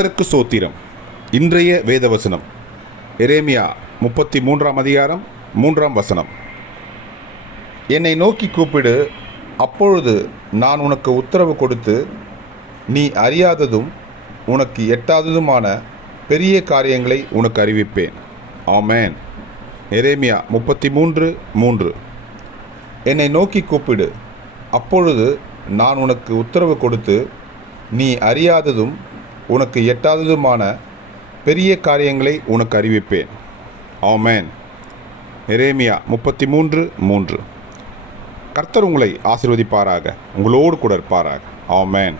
கர்த்தருக்கு சோத்திரம். இன்றைய வேதவசனம் எரேமியா 33 அதிகாரம் 3 என்னை நோக்கி கூப்பிடு, அப்பொழுது நான் உனக்கு உத்தரவு கொடுத்து, நீ அறியாததும் உனக்கு எட்டாததுமான பெரிய காரியங்களை உனக்கு அறிவிப்பேன். ஆமென். எரேமியா 33:3. என்னை நோக்கி கூப்பிடு, அப்பொழுது நான் உனக்கு உத்தரவு கொடுத்து, நீ அறியாததும் உனக்கு எட்டாததுமான பெரிய காரியங்களை உனக்கு அறிவிப்பேன். ஆமென். எரேமியா 33:3. கர்த்தர் உங்களை ஆசீர்வதிப்பாராக, உங்களோடு கூட இருப்பாராக. ஆமென்.